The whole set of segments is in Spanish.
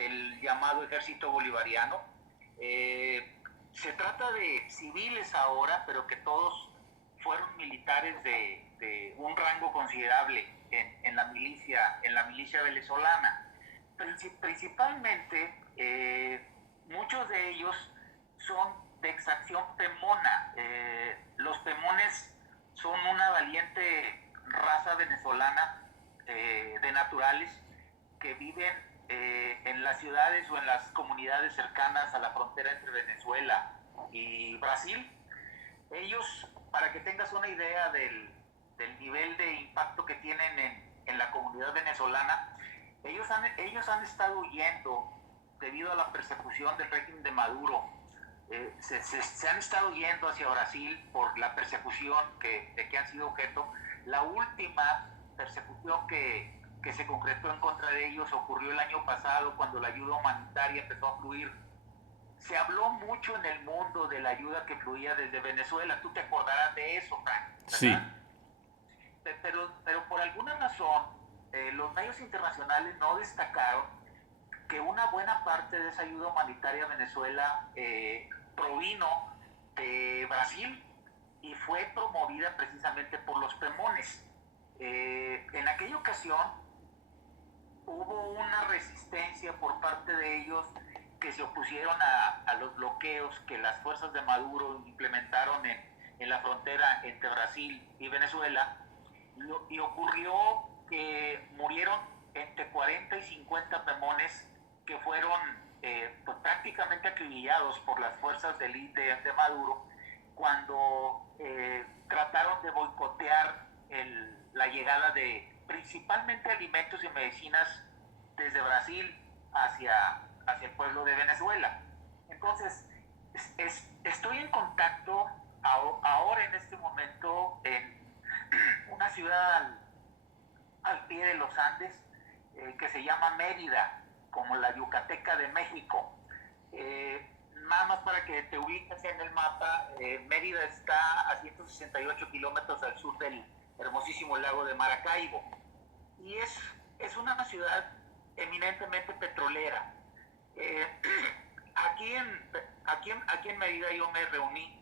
del llamado ejército bolivariano. Se trata de civiles ahora, pero que todos fueron militares de un rango considerable en la milicia venezolana. Principalmente, muchos de ellos son de extracción pemona. Los pemones son una valiente raza venezolana de naturales que viven en las ciudades o en las comunidades cercanas a la frontera entre Venezuela y Brasil. Ellos, para que tengas una idea del nivel de impacto que tienen en la comunidad venezolana, ellos han estado huyendo debido a la persecución del régimen de Maduro. Se han estado yendo hacia Brasil por la persecución de que han sido objeto. La última persecución que se concretó en contra de ellos ocurrió el año pasado, cuando la ayuda humanitaria empezó a fluir. Se habló mucho en el mundo de la ayuda que fluía desde Venezuela. Tú te acordarás de eso, Frank, Sí. ¿verdad? Pero por alguna razón, los medios internacionales no destacaron que una buena parte de esa ayuda humanitaria a Venezuela provino de Brasil y fue promovida precisamente por los pemones. En aquella ocasión hubo una resistencia por parte de ellos, que se opusieron a los bloqueos que las fuerzas de Maduro implementaron en la frontera entre Brasil y Venezuela, y ocurrió que murieron entre 40 y 50 pemones que fueron pues, prácticamente acribillados por las fuerzas de élite de Maduro cuando trataron de boicotear la llegada de principalmente alimentos y medicinas desde Brasil hacia el pueblo de Venezuela. Entonces, estoy en contacto ahora en este momento en una ciudad al pie de los Andes que se llama Mérida, como la Yucateca de México. Nada más para que te ubiques en el mapa, Mérida está a 168 kilómetros al sur del hermosísimo lago de Maracaibo, y es una ciudad eminentemente petrolera. Eh, aquí en Mérida yo me reuní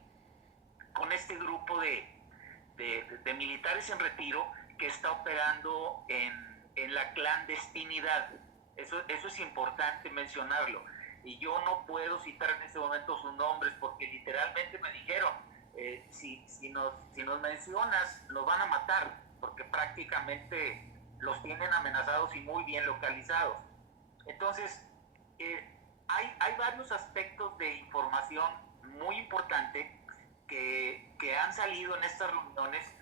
con este grupo de militares en retiro que está operando en la clandestinidad. Eso es importante mencionarlo. Y yo no puedo citar en este momento sus nombres porque literalmente me dijeron, si nos mencionas, nos van a matar, porque prácticamente los tienen amenazados y muy bien localizados. Entonces, hay varios aspectos de información muy importante que han salido en estas reuniones.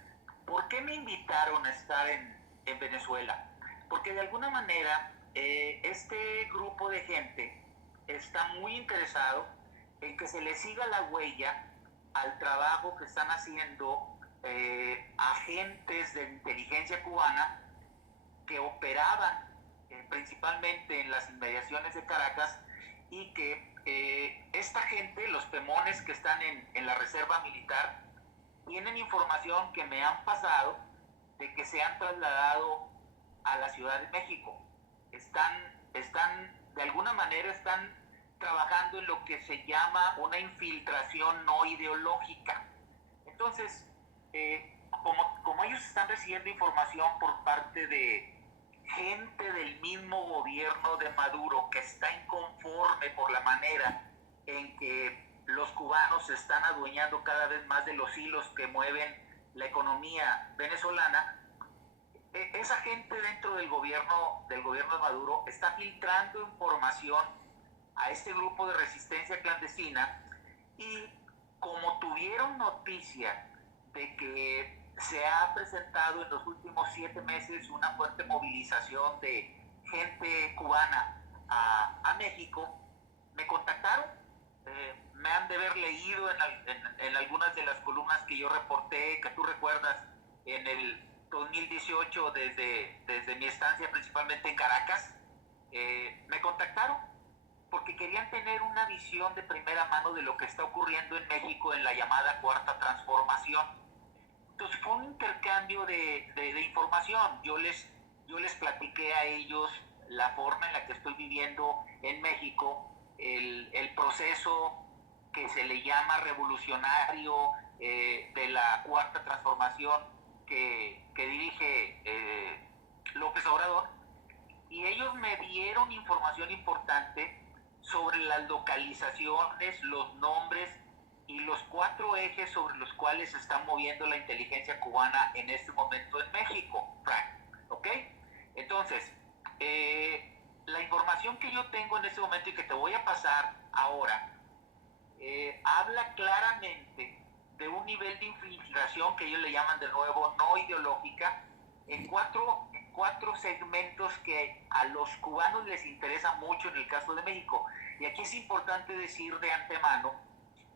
¿Por qué me invitaron a estar en Venezuela? Porque de alguna manera este grupo de gente está muy interesado en que se le siga la huella al trabajo que están haciendo agentes de inteligencia cubana que operaban principalmente en las inmediaciones de Caracas, y que esta gente, los pemones que están en la reserva militar, tienen información que me han pasado de que se han trasladado a la Ciudad de México. De alguna manera están trabajando en lo que se llama una infiltración no ideológica. Entonces, como ellos están recibiendo información por parte de gente del mismo gobierno de Maduro, que está inconforme por la manera en que los cubanos se están adueñando cada vez más de los hilos que mueven la economía venezolana, esa gente dentro del gobierno de Maduro está filtrando información a este grupo de resistencia clandestina, y como tuvieron noticia de que se ha presentado en los últimos 7 meses una fuerte movilización de gente cubana a México, me contactaron. Me han de haber leído en algunas de las columnas que yo reporté, que tú recuerdas, en el 2018 desde mi estancia principalmente en Caracas. Me contactaron porque querían tener una visión de primera mano de lo que está ocurriendo en México en la llamada Cuarta Transformación. Entonces fue un intercambio de información. Yo les platiqué a ellos la forma en la que estoy viviendo en México, el proceso que se le llama revolucionario de la cuarta transformación que dirige López Obrador, y ellos me dieron información importante sobre las localizaciones, los nombres y los 4 ejes sobre los cuales se está moviendo la inteligencia cubana en este momento en México, Frank. ¿Ok? Entonces, la información que yo tengo en este momento y que te voy a pasar ahora, habla claramente de un nivel de infiltración que ellos le llaman de nuevo no ideológica en cuatro segmentos que a los cubanos les interesa mucho en el caso de México. Y aquí es importante decir de antemano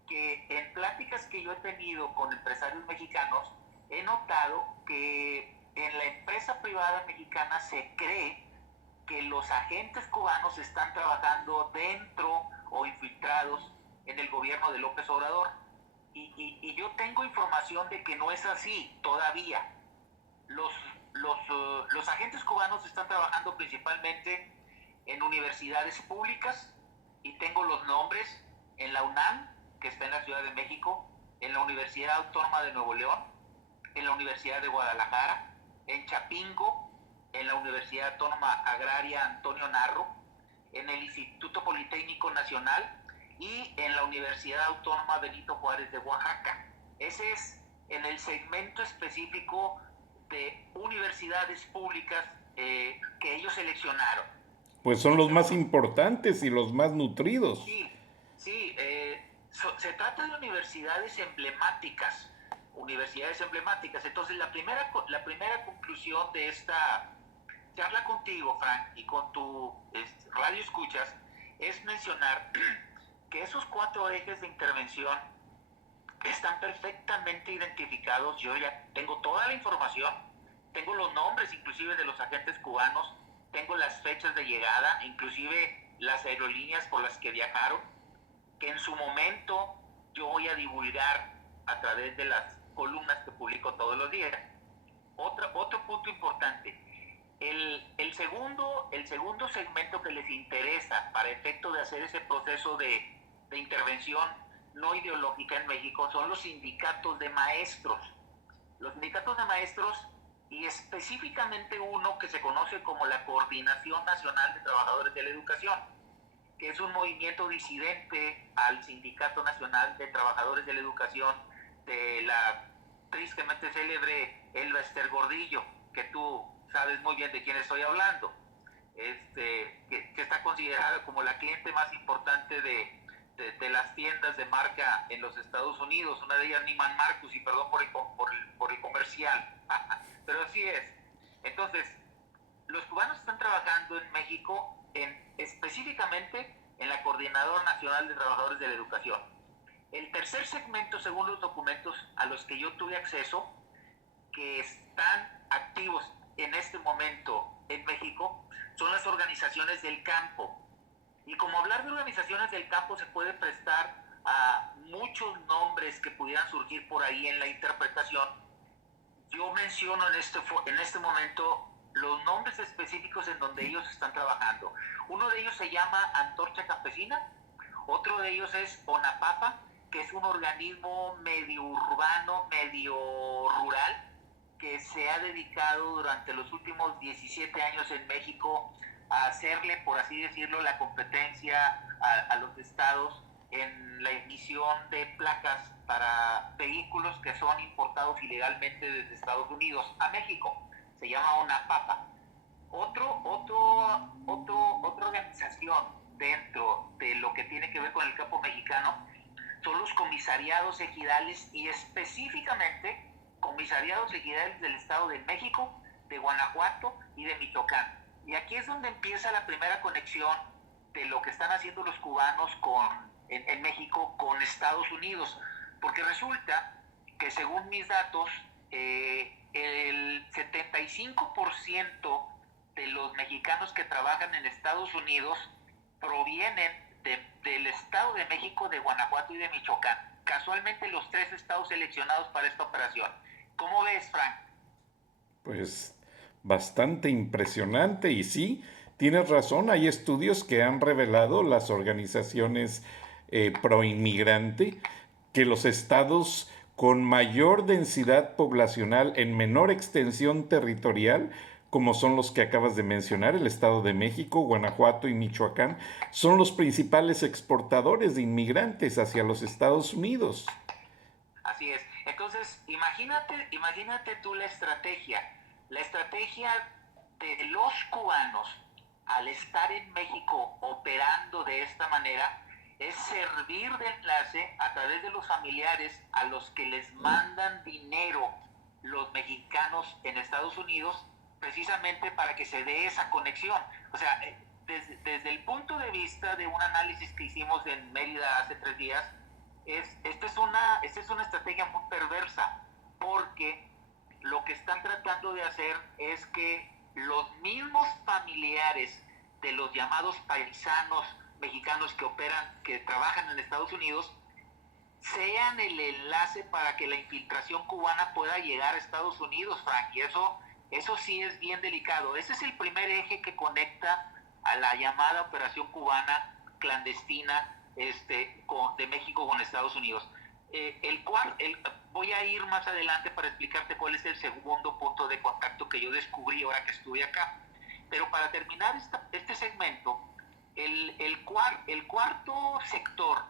que en pláticas que yo he tenido con empresarios mexicanos, he notado que en la empresa privada mexicana se cree que los agentes cubanos están trabajando dentro o infiltrados en el gobierno de López Obrador. Y yo tengo información de que no es así todavía. Los, los agentes cubanos están trabajando principalmente en universidades públicas, y tengo los nombres: en la UNAM, que está en la Ciudad de México, en la Universidad Autónoma de Nuevo León, en la Universidad de Guadalajara, en Chapingo, en la Universidad Autónoma Agraria Antonio Narro, en el Instituto Politécnico Nacional y en la Universidad Autónoma Benito Juárez de Oaxaca. Ese es en el segmento específico de universidades públicas que ellos seleccionaron. Pues son los más importantes y los más nutridos. Sí, sí, se trata de universidades emblemáticas, Entonces, la primera conclusión de esta charla contigo, Frank, y con tu radio escuchas, es mencionar que esos 4 ejes de intervención están perfectamente identificados. Yo ya tengo toda la información, tengo los nombres inclusive de los agentes cubanos, tengo las fechas de llegada, inclusive las aerolíneas por las que viajaron, que en su momento yo voy a divulgar a través de las columnas que publico todos los días. Otro punto importante: el segundo segmento que les interesa para efecto de hacer ese proceso de intervención no ideológica en México son los sindicatos de maestros. Los sindicatos de maestros, y específicamente uno que se conoce como la Coordinación Nacional de Trabajadores de la Educación, que es un movimiento disidente al Sindicato Nacional de Trabajadores de la Educación de la tristemente célebre Elba Ester Gordillo, que tú sabes muy bien de quién estoy hablando, que está considerada como la cliente más importante de las tiendas de marca en los Estados Unidos, una de ellas Neiman Marcus, y perdón por el comercial, pero así es. Entonces, los cubanos están trabajando en México específicamente en la Coordinadora Nacional de Trabajadores de la Educación. El tercer segmento, según los documentos a los que yo tuve acceso, que están activos en este momento en México, son las organizaciones del campo. Y como hablar de organizaciones del campo se puede prestar a muchos nombres que pudieran surgir por ahí en la interpretación, yo menciono en este momento los nombres específicos en donde ellos están trabajando. Uno de ellos se llama Antorcha Campesina, otro de ellos es ONAPAPA, que es un organismo medio urbano, medio rural, que se ha dedicado durante los últimos 17 años en México a hacerle, por así decirlo, la competencia a los estados en la emisión de placas para vehículos que son importados ilegalmente desde Estados Unidos a México. Se llama ONAPAPA. Otra organización dentro de lo que tiene que ver con el campo mexicano son los comisariados ejidales, y específicamente comisariados ejidales del Estado de México, de Guanajuato y de Michoacán. Y aquí es donde empieza la primera conexión de lo que están haciendo los cubanos en México con Estados Unidos, porque resulta que según mis datos, el 75% de los mexicanos que trabajan en Estados Unidos provienen del Estado de México, de Guanajuato y de Michoacán. Casualmente los 3 estados seleccionados para esta operación. ¿Cómo ves, Frank? Pues bastante impresionante y sí, tienes razón, hay estudios que han revelado las organizaciones pro inmigrante que los estados con mayor densidad poblacional en menor extensión territorial, como son los que acabas de mencionar, el Estado de México, Guanajuato y Michoacán, son los principales exportadores de inmigrantes hacia los Estados Unidos. Así es. Entonces, imagínate tú la estrategia de los cubanos al estar en México operando de esta manera es servir de enlace a través de los familiares a los que les mandan dinero los mexicanos en Estados Unidos, precisamente para que se dé esa conexión. O sea, desde el punto de vista de un análisis que hicimos en Mérida hace 3 días, esta es una estrategia muy perversa, porque lo que están tratando de hacer es que los mismos familiares de los llamados paisanos mexicanos que trabajan en Estados Unidos, sean el enlace para que la infiltración cubana pueda llegar a Estados Unidos, Frank, y eso sí es bien delicado. Ese es el primer eje que conecta a la llamada operación cubana clandestina de México con Estados Unidos. Voy a ir más adelante para explicarte cuál es el segundo punto de contacto que yo descubrí ahora que estuve acá. Pero para terminar este segmento, el cuarto sector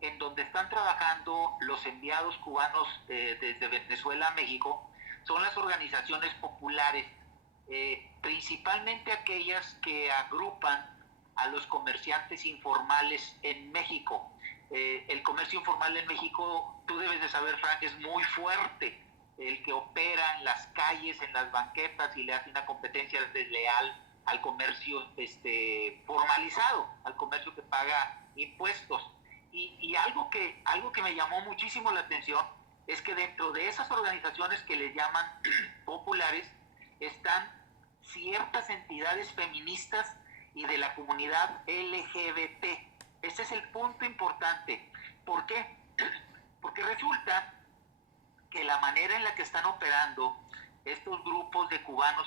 en donde están trabajando los enviados cubanos desde Venezuela a México son las organizaciones populares, principalmente aquellas que agrupan a los comerciantes informales en México. El comercio informal en México, tú debes de saber, Frank, es muy fuerte. El que opera en las calles, en las banquetas y le hace una competencia desleal al comercio formalizado, al comercio que paga impuestos. Y algo que me llamó muchísimo la atención es que dentro de esas organizaciones que les llaman populares están ciertas entidades feministas y de la comunidad LGBT. Este es el punto importante. ¿Por qué? Porque resulta que la manera en la que están operando estos grupos de cubanos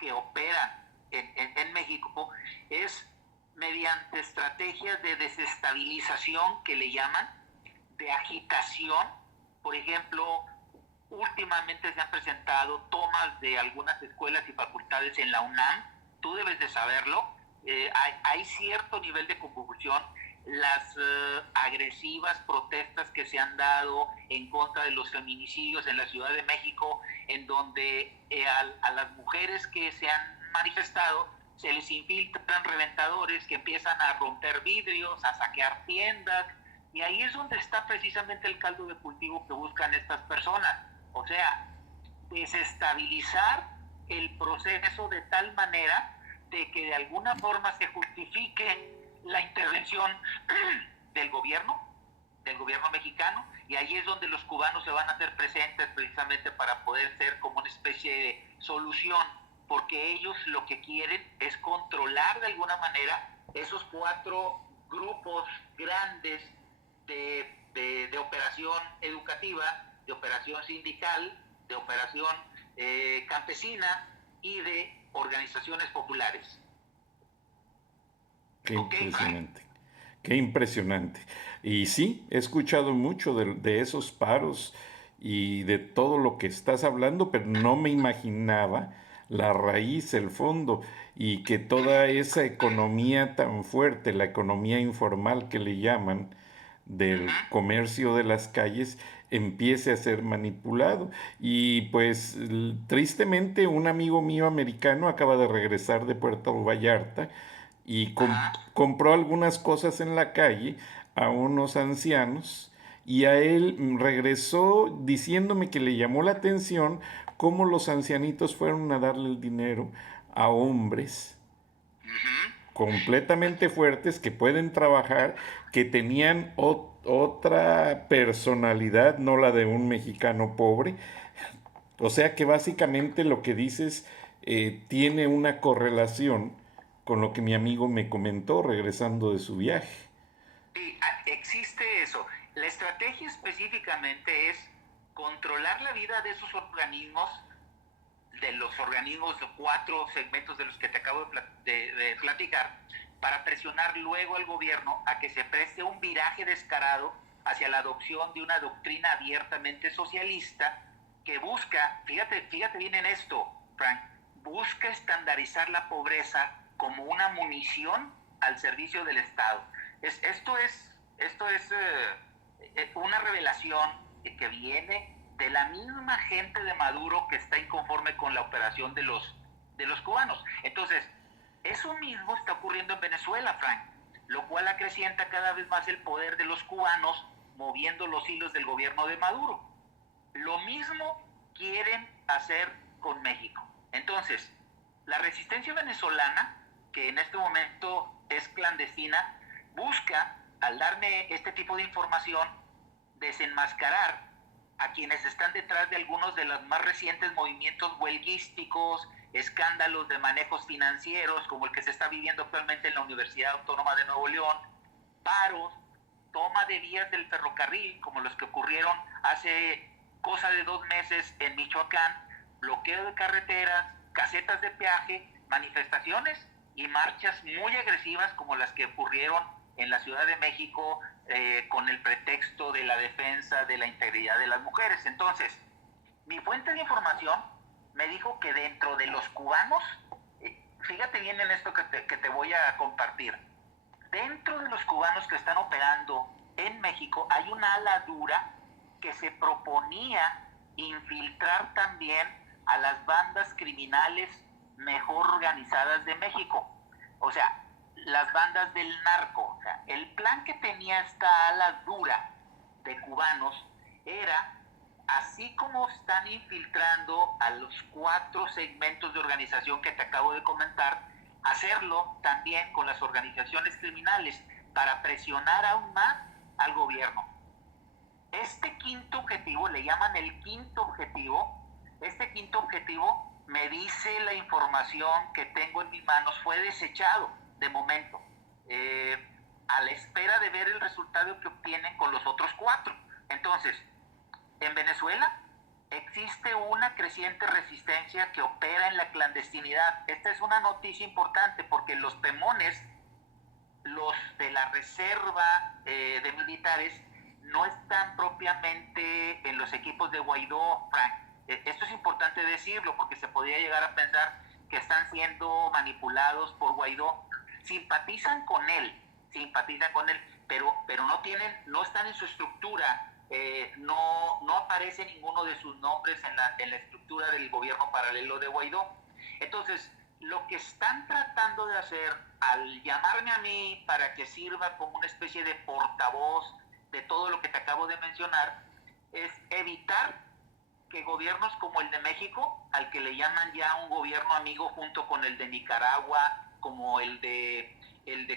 que operan en México es mediante estrategias de desestabilización que le llaman, de agitación. Por ejemplo, últimamente se han presentado tomas de algunas escuelas y facultades en la UNAM. Tú debes de saberlo. Hay cierto nivel de convulsión. Las agresivas protestas que se han dado en contra de los feminicidios en la Ciudad de México, en donde a las mujeres que se han manifestado se les infiltran reventadores que empiezan a romper vidrios, a saquear tiendas, y ahí es donde está precisamente el caldo de cultivo que buscan estas personas. O sea, desestabilizar el proceso de tal manera de que de alguna forma se justifique la intervención del gobierno mexicano, y ahí es donde los cubanos se van a hacer presentes precisamente para poder ser como una especie de solución, porque ellos lo que quieren es controlar de alguna manera esos 4 grupos grandes de operación educativa, de operación sindical, de operación campesina y de organizaciones populares. Qué impresionante, qué impresionante. Y sí, he escuchado mucho de esos paros y de todo lo que estás hablando, pero no me imaginaba la raíz, el fondo, y que toda esa economía tan fuerte, la economía informal que le llaman, del comercio de las calles, empiece a ser manipulado. Y pues tristemente un amigo mío americano acaba de regresar de Puerto Vallarta y compró algunas cosas en la calle a unos ancianos, y a él regresó diciéndome que le llamó la atención cómo los ancianitos fueron a darle el dinero a hombres completamente fuertes que pueden trabajar, que tenían otra personalidad, no la de un mexicano pobre. O sea que básicamente lo que dices tiene una correlación con lo que mi amigo me comentó regresando de su viaje. Sí, existe eso. La estrategia específicamente es controlar la vida de esos organismos de los organismos, de 4 segmentos de los que te acabo de platicar, para presionar luego al gobierno a que se preste un viraje descarado hacia la adopción de una doctrina abiertamente socialista que busca, fíjate bien en esto, Frank, busca estandarizar la pobreza como una munición al servicio del Estado. Esto es una revelación que viene de la misma gente de Maduro que está inconforme con la operación de los cubanos. Entonces, eso mismo está ocurriendo en Venezuela, Frank, lo cual acrecienta cada vez más el poder de los cubanos moviendo los hilos del gobierno de Maduro. Lo mismo quieren hacer con México. Entonces, la resistencia venezolana, que en este momento es clandestina, busca, al darme este tipo de información, desenmascarar a quienes están detrás de algunos de los más recientes movimientos huelguísticos, escándalos de manejos financieros, como el que se está viviendo actualmente en la Universidad Autónoma de Nuevo León, paros, toma de vías del ferrocarril, como los que ocurrieron hace cosa de 2 meses en Michoacán, bloqueo de carreteras, casetas de peaje, manifestaciones y marchas muy agresivas como las que ocurrieron en la Ciudad de México con el pretexto de la defensa de la integridad de las mujeres. Entonces, mi fuente de información me dijo que dentro de los cubanos, fíjate bien en esto que te voy a compartir, dentro de los cubanos que están operando en México hay una ala dura que se proponía infiltrar también a las bandas criminales mejor organizadas de México. O sea, las bandas del narco. O sea, el plan que tenía esta ala dura de cubanos era, así como están infiltrando a los 4 segmentos de organización que te acabo de comentar, hacerlo también con las organizaciones criminales para presionar aún más al gobierno. Este quinto objetivo, le llaman el quinto objetivo, este quinto objetivo, me dice la información que tengo en mis manos, fue desechado de momento, a la espera de ver el resultado que obtienen con los otros 4. Entonces, en Venezuela existe una creciente resistencia que opera en la clandestinidad. Esta es una noticia importante porque los pemones, los de la reserva de militares, no están propiamente en los equipos de Guaidó, Frank. Esto es importante decirlo porque se podría llegar a pensar que están siendo manipulados por Guaidó. Simpatizan con él, pero no están en su estructura. No aparece ninguno de sus nombres en la estructura del gobierno paralelo de Guaidó. Entonces, lo que están tratando de hacer al llamarme a mí para que sirva como una especie de portavoz de todo lo que te acabo de mencionar es evitar que gobiernos como el de México, al que le llaman ya un gobierno amigo junto con el de Nicaragua, como el de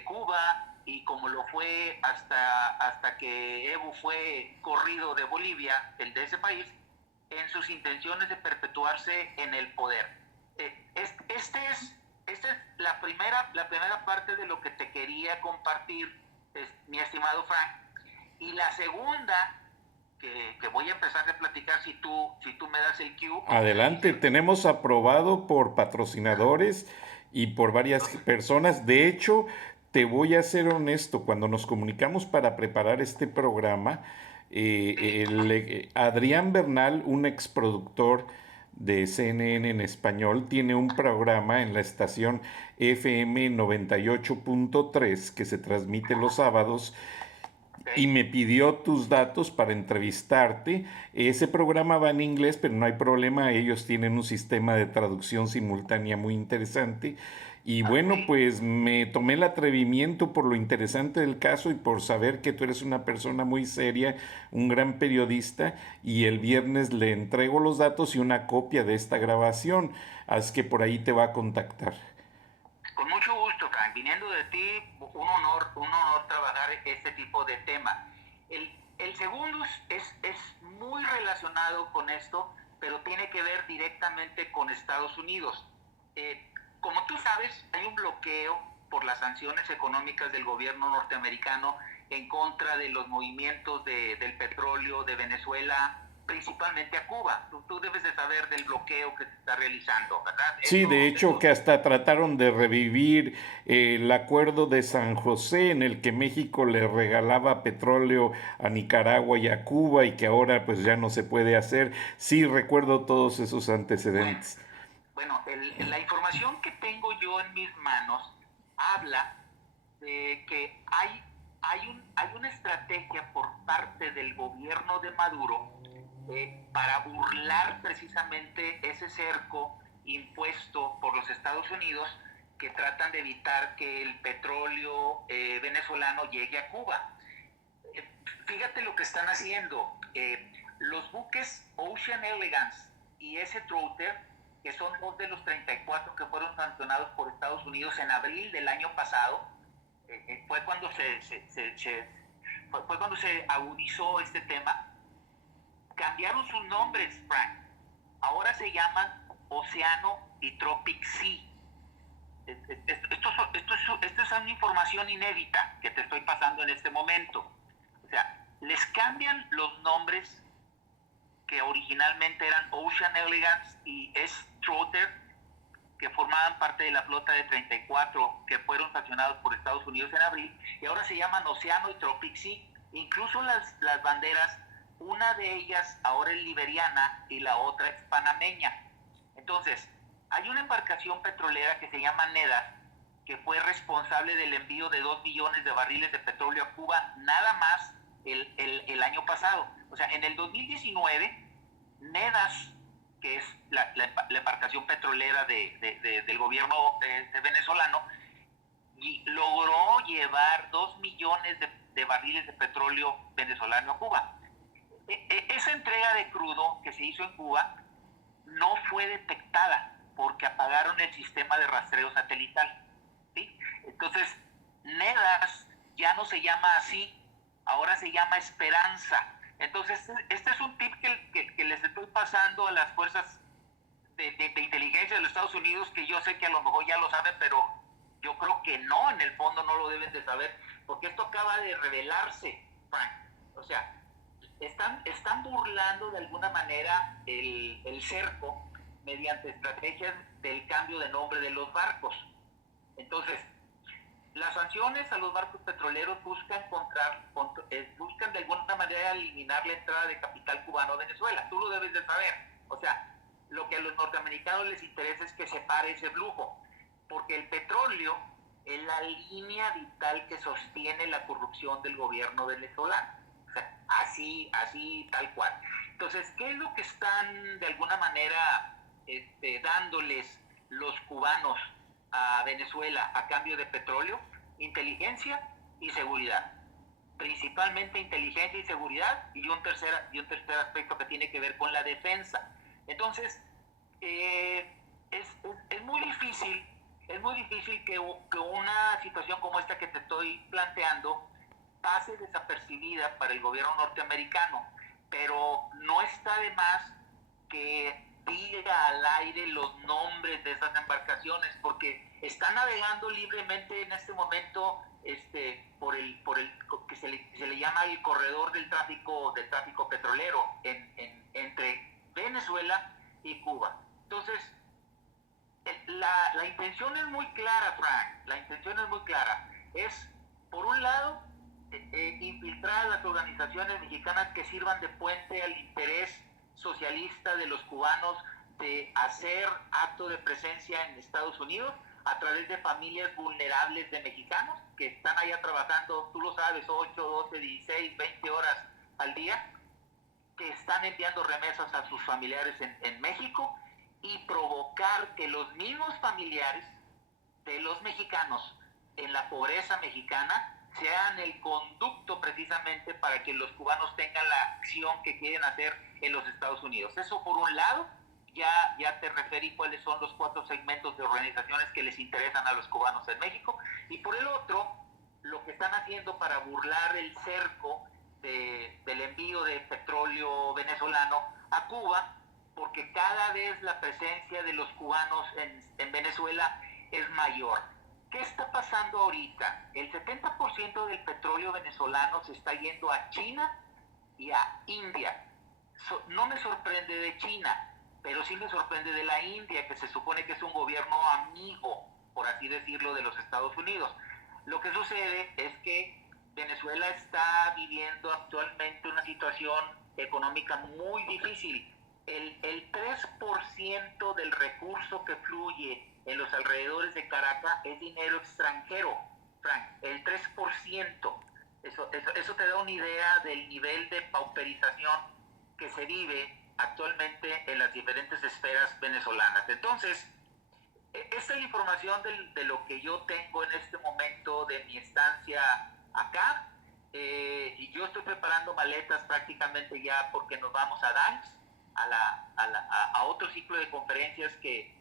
Cuba y como lo fue hasta que Evo fue corrido de Bolivia, el de ese país, en sus intenciones de perpetuarse en el poder. Esta es la primera parte de lo que te quería compartir, mi estimado Frank. Y la segunda, que voy a empezar a platicar si tú me das el cue. Adelante, tenemos aprobado por patrocinadores y por varias personas. De hecho, te voy a ser honesto, cuando nos comunicamos para preparar este programa, Adrián Bernal, un exproductor de CNN en español, tiene un programa en la estación FM 98.3 que se transmite los sábados y me pidió tus datos para entrevistarte. Ese programa va en inglés, pero no hay problema, ellos tienen un sistema de traducción simultánea muy interesante. Y bueno, pues me tomé el atrevimiento por lo interesante del caso y por saber que tú eres una persona muy seria, un gran periodista, y el viernes le entrego los datos y una copia de esta grabación, así que por ahí te va a contactar. Con mucho gusto, Frank. Viniendo de ti, un honor trabajar este tipo de tema. El segundo es muy relacionado con esto, pero tiene que ver directamente con Estados Unidos. Como tú sabes, hay un bloqueo por las sanciones económicas del gobierno norteamericano en contra de los movimientos del petróleo de Venezuela principalmente a Cuba. Tú debes de saber del bloqueo que se está realizando, ¿verdad? Sí, de hecho que hasta trataron de revivir el acuerdo de San José en el que México le regalaba petróleo a Nicaragua y a Cuba y que ahora pues ya no se puede hacer. Sí, recuerdo todos esos Bueno, antecedentes. bueno, la información que tengo yo en mis manos habla de que hay una estrategia por parte del gobierno de Maduro para burlar precisamente ese cerco impuesto por los Estados Unidos, que tratan de evitar que el petróleo venezolano llegue a Cuba. Fíjate lo que están haciendo. Los buques Ocean Elegance y S. Trouter, que son dos de los 34 que fueron sancionados por Estados Unidos en abril del año pasado, fue cuando fue cuando se agudizó este tema. Cambiaron sus nombres, Frank. Ahora se llaman Océano y Tropic Sea. Esto es una información inédita que te estoy pasando en este momento. O sea, les cambian los nombres que originalmente eran Ocean Elegance y S. Trouter, que formaban parte de la flota de 34 que fueron sancionados por Estados Unidos en abril, y ahora se llaman Océano y Tropic Sea. Incluso las banderas, una de ellas ahora es liberiana y la otra es panameña. Entonces, hay una embarcación petrolera que se llama Neda, que fue responsable del envío de 2 millones de barriles de petróleo a Cuba nada más el año pasado. O sea, en el 2019, Nedas, que es la embarcación petrolera del gobierno venezolano, y logró llevar 2 millones de barriles de petróleo venezolano a Cuba. Esa entrega de crudo que se hizo en Cuba no fue detectada porque apagaron el sistema de rastreo satelital, ¿sí? Entonces, Nedas ya no se llama así, ahora se llama Esperanza. Entonces, este es un tip que les estoy pasando a las fuerzas de inteligencia de los Estados Unidos, que yo sé que a lo mejor ya lo saben, pero yo creo que no, en el fondo no lo deben de saber, porque esto acaba de revelarse, Frank. O sea, están burlando de alguna manera el cerco mediante estrategias del cambio de nombre de los barcos. Entonces, las sanciones a los barcos petroleros buscan de alguna manera eliminar la entrada de capital cubano a Venezuela. Tú lo debes de saber. O sea, lo que a los norteamericanos les interesa es que se pare ese flujo, porque el petróleo es la línea vital que sostiene la corrupción del gobierno venezolano. O sea, así, tal cual. Entonces, ¿qué es lo que están de alguna manera dándoles los cubanos a Venezuela a cambio de petróleo? Inteligencia y seguridad. Principalmente inteligencia y seguridad, y un tercer aspecto que tiene que ver con la defensa. Entonces, es muy difícil que una situación como esta que te estoy planteando pase desapercibida para el gobierno norteamericano, pero no está de más que diga al aire los nombres de esas embarcaciones, porque están navegando libremente en este momento por el que se le llama el corredor del tráfico petrolero entre Venezuela y Cuba. Entonces, la intención es muy clara, Frank. La intención es muy clara. Es, por un lado, infiltrar a las organizaciones mexicanas que sirvan de puente al interés socialista de los cubanos de hacer acto de presencia en Estados Unidos a través de familias vulnerables de mexicanos que están allá trabajando, tú lo sabes, 8, 12, 16, 20 horas al día, que están enviando remesas a sus familiares en México, y provocar que los mismos familiares de los mexicanos en la pobreza mexicana sean el conducto precisamente para que los cubanos tengan la acción que quieren hacer en los Estados Unidos. Eso por un lado. Ya te referí cuáles son los 4 segmentos de organizaciones que les interesan a los cubanos en México. Y por el otro, lo que están haciendo para burlar el cerco del envío de petróleo venezolano a Cuba, porque cada vez la presencia de los cubanos en Venezuela es mayor. ¿Qué está pasando ahorita? El 70% del petróleo venezolano se está yendo a China y a India. no me sorprende de China, pero sí me sorprende de la India, que se supone que es un gobierno amigo, por así decirlo, de los Estados Unidos. Lo que sucede es que Venezuela está viviendo actualmente una situación económica muy difícil. El 3% del recurso que fluye en los alrededores de Caracas es dinero extranjero, Frank, el 3%. Eso te da una idea del nivel de pauperización que se vive actualmente en las diferentes esferas venezolanas. Entonces, esta es la información de lo que yo tengo en este momento de mi estancia acá. Y yo estoy preparando maletas prácticamente ya porque nos vamos a DANX, a otro ciclo de conferencias que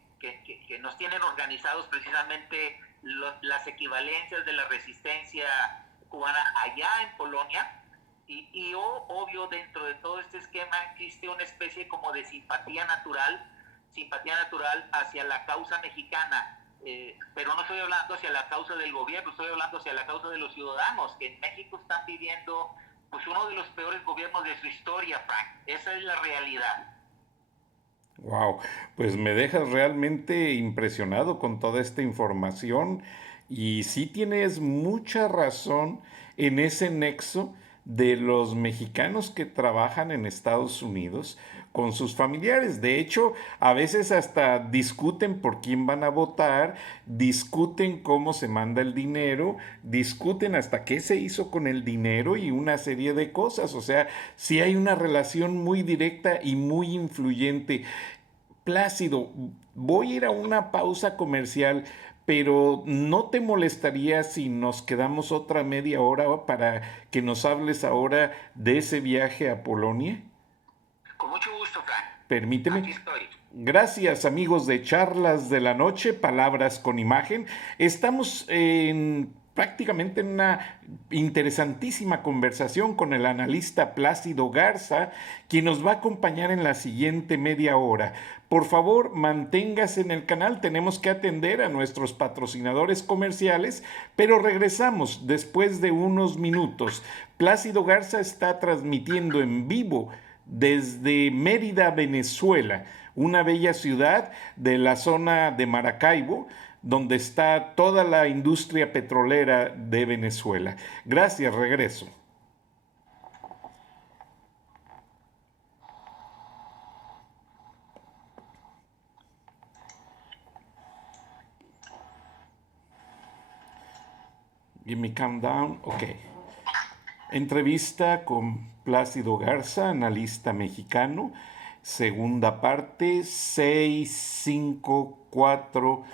nos tienen organizados precisamente las equivalencias de la resistencia cubana allá en Polonia. Y obvio, dentro de todo este esquema existe una especie como de simpatía natural hacia la causa mexicana, pero no estoy hablando hacia la causa del gobierno, estoy hablando hacia la causa de los ciudadanos, que en México están viviendo pues uno de los peores gobiernos de su historia, Frank. Esa es la realidad. Wow, pues me dejas realmente impresionado con toda esta información y sí tienes mucha razón en ese nexo de los mexicanos que trabajan en Estados Unidos con sus familiares. De hecho, a veces hasta discuten por quién van a votar, discuten cómo se manda el dinero, discuten hasta qué se hizo con el dinero y una serie de cosas. O sea, sí hay una relación muy directa y muy influyente. Plácido, voy a ir a una pausa comercial, pero ¿no te molestaría si nos quedamos otra media hora para que nos hables ahora de ese viaje a Polonia? Con mucho gusto, Frank. Permíteme. Aquí estoy. Gracias amigos de Charlas de la Noche, Palabras con Imagen. Estamos prácticamente en una interesantísima conversación con el analista Plácido Garza, quien nos va a acompañar en la siguiente media hora. Por favor, manténgase en el canal, tenemos que atender a nuestros patrocinadores comerciales, pero regresamos después de unos minutos. Plácido Garza está transmitiendo en vivo desde Mérida, Venezuela, una bella ciudad de la zona de Maracaibo, donde está toda la industria petrolera de Venezuela. Gracias, regreso. Give me calm down. Ok. Entrevista con Plácido Garza, analista mexicano. Segunda parte, 6, 5, 4,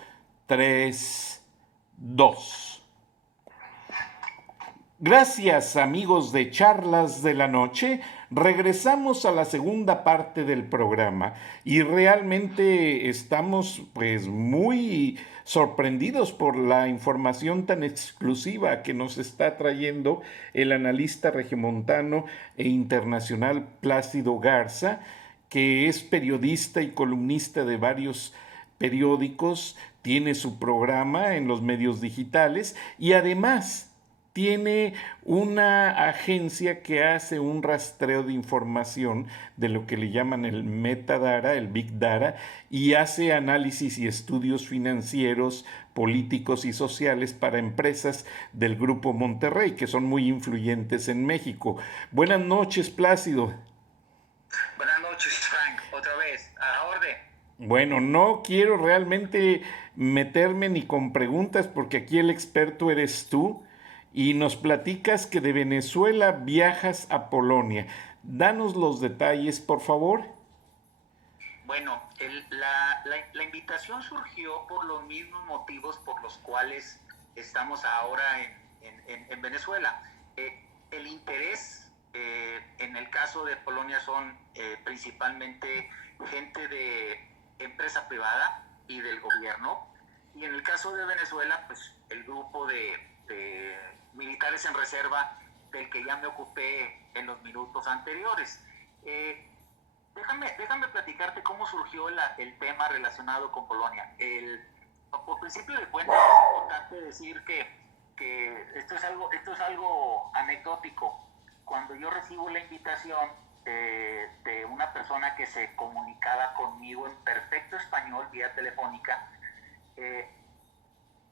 3, 2. Gracias amigos de Charlas de la Noche. Regresamos a la segunda parte del programa y realmente estamos pues muy sorprendidos por la información tan exclusiva que nos está trayendo el analista regiomontano e internacional Plácido Garza, que es periodista y columnista de varios periódicos, tiene su programa en los medios digitales y además tiene una agencia que hace un rastreo de información de lo que le llaman el metadata, el big data, y hace análisis y estudios financieros, políticos y sociales para empresas del Grupo Monterrey, que son muy influyentes en México. Buenas noches, Plácido. Buenas noches, Frank. Otra vez, a la orden. Bueno, no quiero realmente meterme ni con preguntas porque aquí el experto eres tú y nos platicas que de Venezuela viajas a Polonia. Danos los detalles, por favor. Bueno, la invitación surgió por los mismos motivos por los cuales estamos ahora en Venezuela. El interés en el caso de Polonia son principalmente gente de empresa privada y del gobierno. Y en el caso de Venezuela, pues el grupo de militares en reserva del que ya me ocupé en los minutos anteriores. Déjame platicarte cómo surgió el tema relacionado con Polonia. Por principio de cuentas es importante decir que esto es algo anecdótico. Cuando yo recibo la invitación, de una persona que se comunicaba conmigo en perfecto español vía telefónica. eh,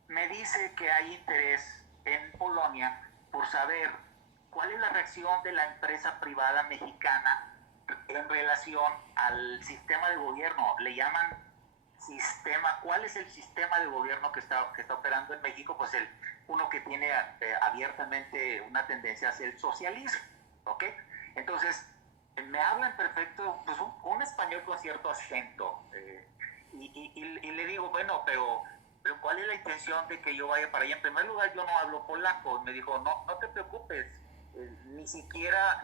Me dice que hay interés en Polonia por saber cuál es la reacción de la empresa privada mexicana en relación al sistema de gobierno. Le llaman sistema. ¿Cuál es el sistema de gobierno que está operando en México? Pues uno que tiene abiertamente una tendencia hacia el socialismo, ¿ok? Entonces, me habla en perfecto, pues un español con cierto acento, y le digo, bueno, pero ¿cuál es la intención de que yo vaya para allá? En primer lugar, yo no hablo polaco. Me dijo, no te preocupes, ni siquiera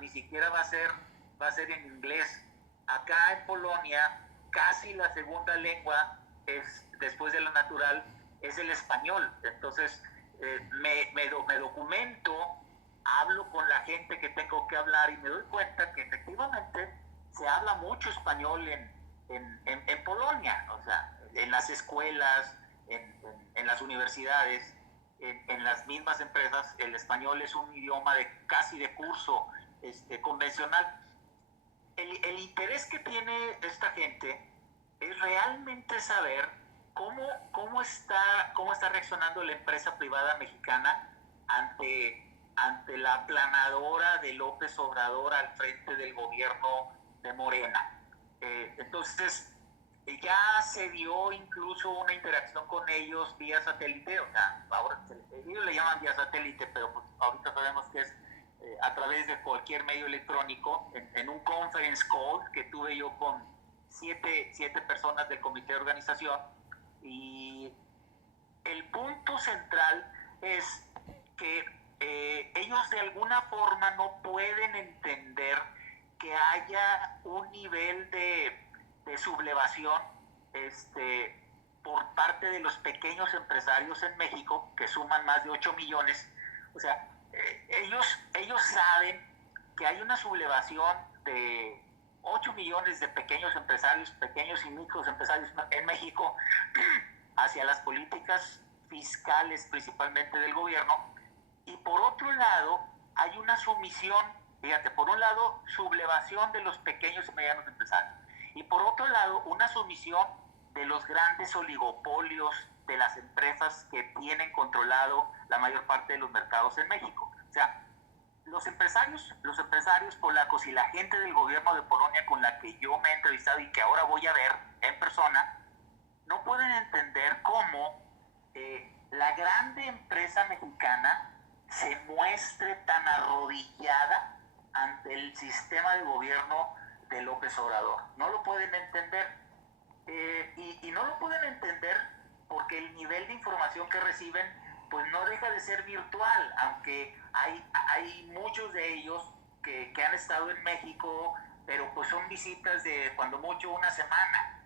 va a ser en inglés. Acá en Polonia, casi la segunda lengua después de la natural, es el español. Entonces, me documento, hablo con la gente que tengo que hablar y me doy cuenta que efectivamente se habla mucho español en Polonia, o sea, en las escuelas, en las universidades, en las mismas empresas. El español es un idioma casi de curso convencional. El interés que tiene esta gente es realmente saber cómo está reaccionando la empresa privada mexicana ante la aplanadora de López Obrador al frente del gobierno de Morena. Entonces, ya se dio incluso una interacción con ellos vía satélite. O sea, ahora ellos le llaman vía satélite, pero pues ahorita sabemos que es a través de cualquier medio electrónico, en un conference call que tuve yo con siete personas del comité de organización. Y el punto central es que ellos de alguna forma no pueden entender que haya un nivel de sublevación por parte de los pequeños empresarios en México, que suman más de 8 millones. O sea, ellos saben que hay una sublevación de 8 millones de pequeños empresarios, pequeños y micros empresarios en México, hacia las políticas fiscales principalmente del gobierno. Y por otro lado, hay una sumisión. Fíjate, por un lado, sublevación de los pequeños y medianos empresarios, y por otro lado, una sumisión de los grandes oligopolios de las empresas que tienen controlado la mayor parte de los mercados en México. O sea, los empresarios polacos y la gente del gobierno de Polonia con la que yo me he entrevistado y que ahora voy a ver en persona, no pueden entender cómo la grande empresa mexicana se muestre tan arrodillada ante el sistema de gobierno de López Obrador. No lo pueden entender. Y no lo pueden entender porque el nivel de información que reciben pues no deja de ser virtual, aunque hay muchos de ellos que han estado en México, pero pues son visitas de cuando mucho una semana,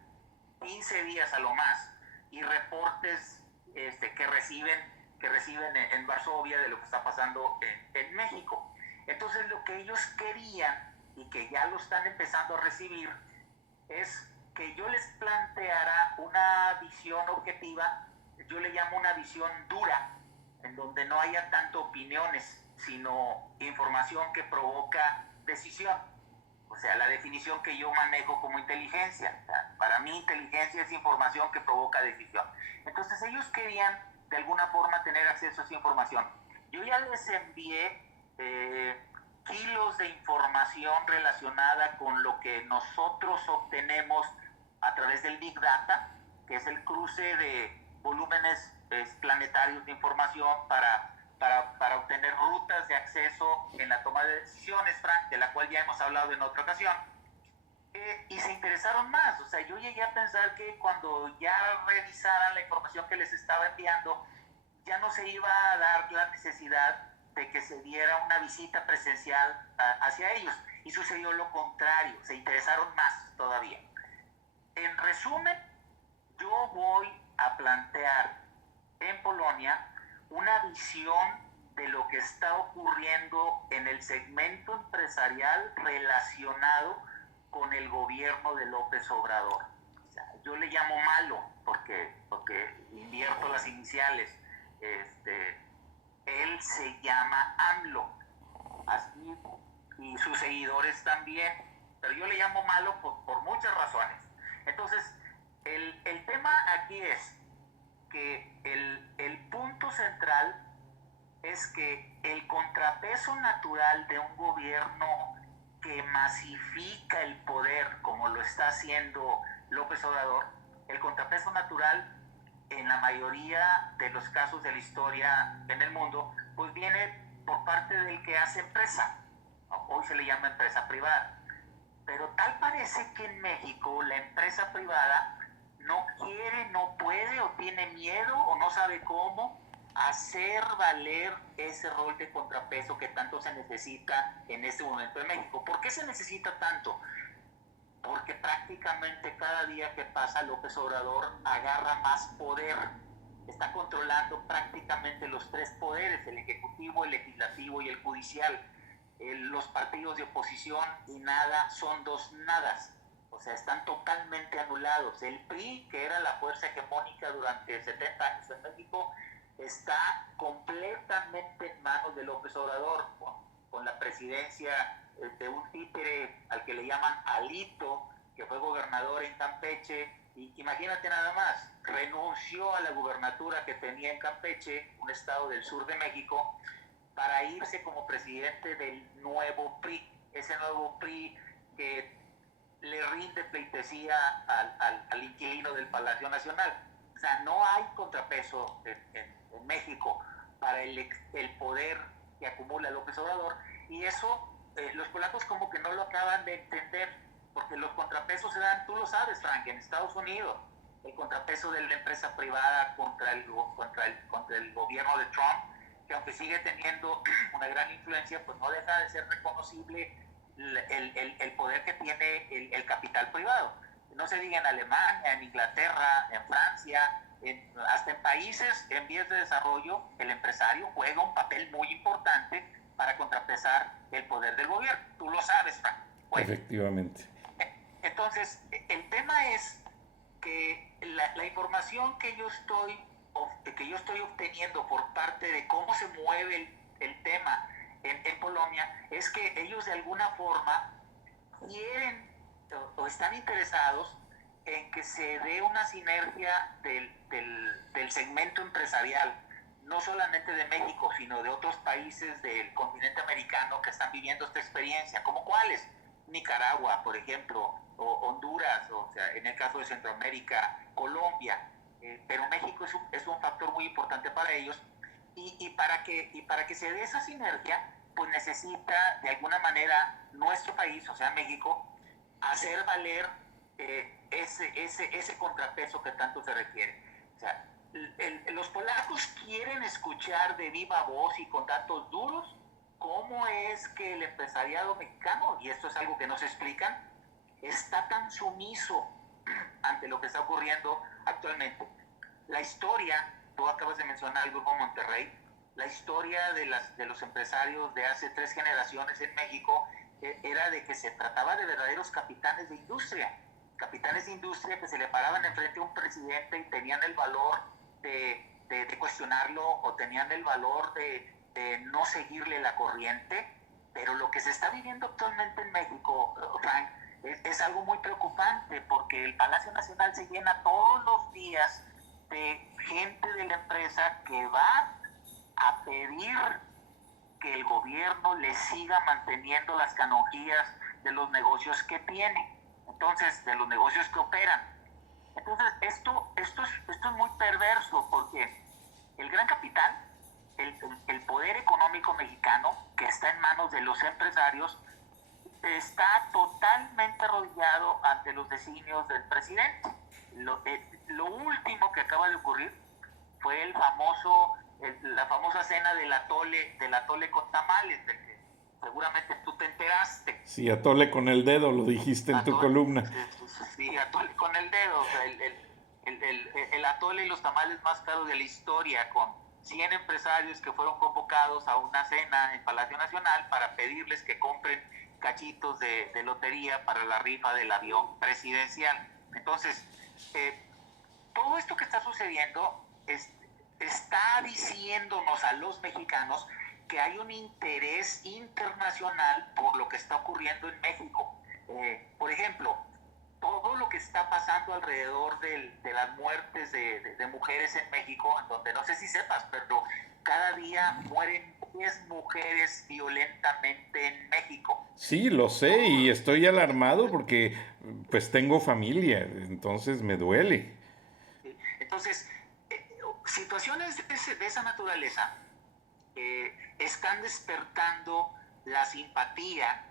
15 días a lo más, y reportes que reciben en Varsovia de lo que está pasando en México. Entonces lo que ellos querían, y que ya lo están empezando a recibir, es que yo les planteara una visión objetiva. Yo le llamo una visión dura, en donde no haya tanto opiniones, sino información que provoca decisión. O sea, la definición que yo manejo como inteligencia. O sea, para mí, inteligencia es información que provoca decisión. Entonces, ellos querían, de alguna forma, tener acceso a esa información. Yo ya les envié kilos de información relacionada con lo que nosotros obtenemos a través del Big Data, que es el cruce de volúmenes planetarios de información para obtener rutas de acceso en la toma de decisiones, Frank, de la cual ya hemos hablado en otra ocasión. Y se interesaron más. O sea, yo llegué a pensar que cuando ya revisaran la información que les estaba enviando, ya no se iba a dar la necesidad de que se diera una visita presencial hacia ellos. Y sucedió lo contrario, se interesaron más todavía. En resumen, yo voy a plantear en Polonia una visión de lo que está ocurriendo en el segmento empresarial relacionado con el gobierno de López Obrador. O sea, yo le llamo malo porque invierto las iniciales. Él se llama AMLO. Así y sus seguidores también, pero yo le llamo malo por muchas razones. Entonces, el tema aquí es que el punto central es que el contrapeso natural de un gobierno que masifica el poder, como lo está haciendo López Obrador, el contrapeso natural en la mayoría de los casos de la historia en el mundo, pues viene por parte del que hace empresa. Hoy se le llama empresa privada. Pero tal parece que en México la empresa privada no quiere, no puede o tiene miedo o no sabe cómo hacer valer ese rol de contrapeso que tanto se necesita en este momento en México. ¿Por qué se necesita tanto? Porque prácticamente cada día que pasa López Obrador agarra más poder, está controlando prácticamente los tres poderes, el ejecutivo, el legislativo y el judicial. Los partidos de oposición y nada son dos nadas, o sea, están totalmente anulados. El PRI, que era la fuerza hegemónica durante 70 años en México, está completamente en manos de López Obrador, con la presidencia de un títere al que le llaman Alito, que fue gobernador en Campeche, y imagínate nada más, renunció a la gubernatura que tenía en Campeche, un estado del sur de México, para irse como presidente del nuevo PRI, ese nuevo PRI que le rinde pleitesía al inquilino del Palacio Nacional. O sea, no hay contrapeso en México para el poder que acumula López Obrador, y eso los polacos como que no lo acaban de entender, porque los contrapesos se dan, tú lo sabes, Frank, en Estados Unidos, el contrapeso de la empresa privada contra el gobierno de Trump, que aunque sigue teniendo una gran influencia, pues no deja de ser reconocible el poder que tiene el capital privado. No se diga en Alemania, en Inglaterra, en Francia, hasta en países en vías de desarrollo, el empresario juega un papel muy importante para contrapesar el poder del gobierno. Tú lo sabes, Frank. Bueno, efectivamente. Entonces, el tema es que la información que yo estoy obteniendo por parte de cómo se mueve el tema en Polonia es que ellos de alguna forma quieren o están interesados en que se dé una sinergia del segmento empresarial, no solamente de México, sino de otros países del continente americano que están viviendo esta experiencia, como cuáles, Nicaragua, por ejemplo, o Honduras, o sea, en el caso de Centroamérica, Colombia, pero México es un factor muy importante para ellos, y para que se dé esa sinergia, pues necesita de alguna manera nuestro país, o sea México, hacer valer ese contrapeso que tanto se requiere. O sea, los polacos quieren escuchar de viva voz y con datos duros cómo es que el empresariado mexicano, y esto es algo que no se explican, está tan sumiso ante lo que está ocurriendo actualmente. La historia, tú acabas de mencionar el Grupo Monterrey, la historia de los empresarios de hace 3 generaciones en México era de que se trataba de verdaderos capitanes de industria que se le paraban enfrente a un presidente y tenían el valor de cuestionarlo, o tenían el valor de no seguirle la corriente. Pero lo que se está viviendo actualmente en México, Frank, es algo muy preocupante, porque el Palacio Nacional se llena todos los días de gente de la empresa que va a pedir que el gobierno le siga manteniendo las canonjías de los negocios que tiene, entonces, de los negocios que operan. Entonces, esto es muy perverso, porque el gran capital, el poder económico mexicano, que está en manos de los empresarios, está totalmente arrodillado ante los designios del presidente. Lo último que acaba de ocurrir fue la famosa cena del atole con tamales, de que seguramente tú te enteraste. Sí, atole con el dedo, lo dijiste en tu columna. Sí, atole con el dedo, o sea, el atole y los tamales más caros de la historia, con 100 empresarios que fueron convocados a una cena en Palacio Nacional para pedirles que compren cachitos de lotería para la rifa del avión presidencial. Entonces, todo esto que está sucediendo está diciéndonos a los mexicanos que hay un interés internacional por lo que está ocurriendo en México. Por ejemplo, todo lo que está pasando alrededor de las muertes de mujeres en México, en donde no sé si sepas, pero cada día mueren 10 mujeres violentamente en México. Sí, lo sé y estoy alarmado porque pues tengo familia, entonces me duele. ¿Sí? Entonces, situaciones de esa naturaleza están despertando la simpatía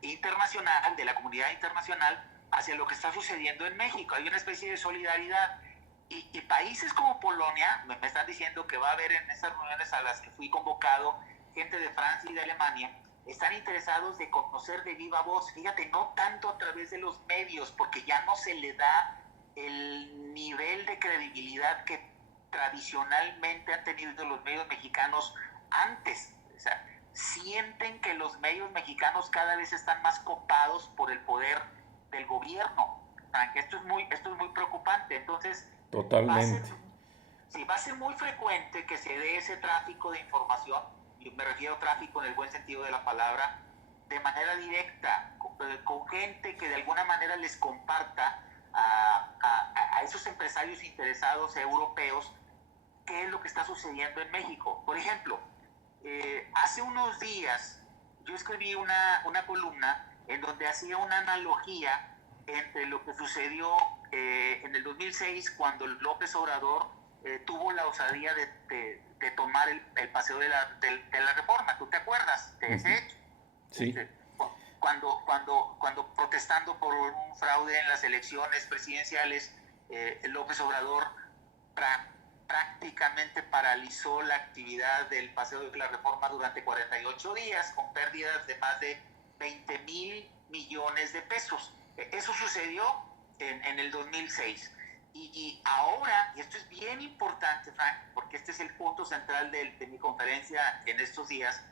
internacional, de la comunidad internacional, hacia lo que está sucediendo en México. Hay una especie de solidaridad. Y países como Polonia, me están diciendo que va a haber en esas reuniones a las que fui convocado gente de Francia y de Alemania, están interesados de conocer de viva voz, fíjate, no tanto a través de los medios, porque ya no se le da el nivel de credibilidad que tradicionalmente han tenido los medios mexicanos antes. O sea, sienten que los medios mexicanos cada vez están más copados por el poder del gobierno. Esto es muy preocupante. Entonces, va a ser, Totalmente. sí, va a ser muy frecuente que se dé ese tráfico de información, y me refiero a tráfico en el buen sentido de la palabra, de manera directa, con gente que de alguna manera les comparta a esos empresarios interesados europeos qué es lo que está sucediendo en México. Por ejemplo, hace unos días yo escribí una columna en donde hacía una analogía entre lo que sucedió en el 2006 cuando López Obrador tuvo la osadía de tomar el paseo de la Reforma. ¿Tú te acuerdas de ese hecho? Sí, Cuando protestando por un fraude en las elecciones presidenciales, López Obrador prácticamente paralizó la actividad del Paseo de la Reforma durante 48 días, con pérdidas de más de 20,000 millones de pesos. Eso sucedió en el 2006. Y ahora, y esto es bien importante, Frank, porque este es el punto central de mi conferencia en estos días,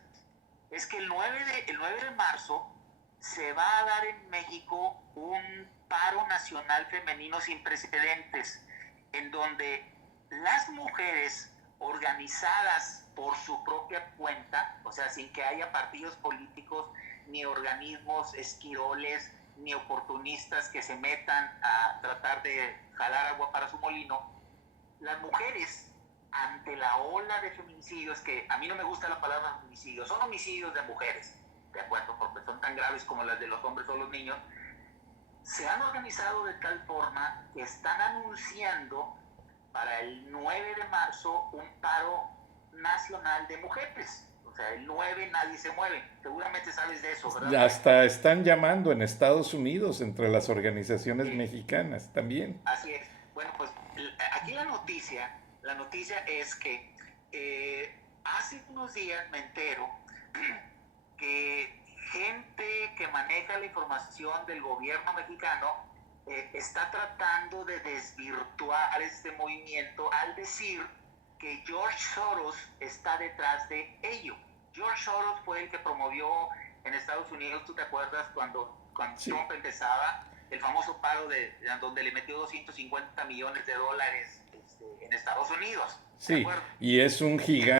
es que el 9 de marzo se va a dar en México un paro nacional femenino sin precedentes, en donde las mujeres organizadas por su propia cuenta, o sea, sin que haya partidos políticos, ni organismos esquiroles, ni oportunistas que se metan a tratar de jalar agua para su molino, las mujeres, ante la ola de feminicidios, que a mí no me gusta la palabra feminicidios, son homicidios de mujeres, de acuerdo, porque son tan graves como las de los hombres o los niños, se han organizado de tal forma que están anunciando para el 9 de marzo un paro nacional de mujeres. O sea, el 9 nadie se mueve. Seguramente sabes de eso, ¿verdad, Frank? hasta están llamando en Estados Unidos entre las organizaciones Sí, mexicanas también. así es. Bueno, pues aquí la noticia es que hace unos días me entero que gente que maneja la información del gobierno mexicano está tratando de desvirtuar este movimiento al decir que George Soros está detrás de ello. George Soros fue el que promovió en Estados Unidos, ¿tú te acuerdas cuando Sí, Trump empezaba el famoso paro donde le metió 250 millones de dólares en Estados Unidos? ¿De sí, acuerdo? y es un gigante.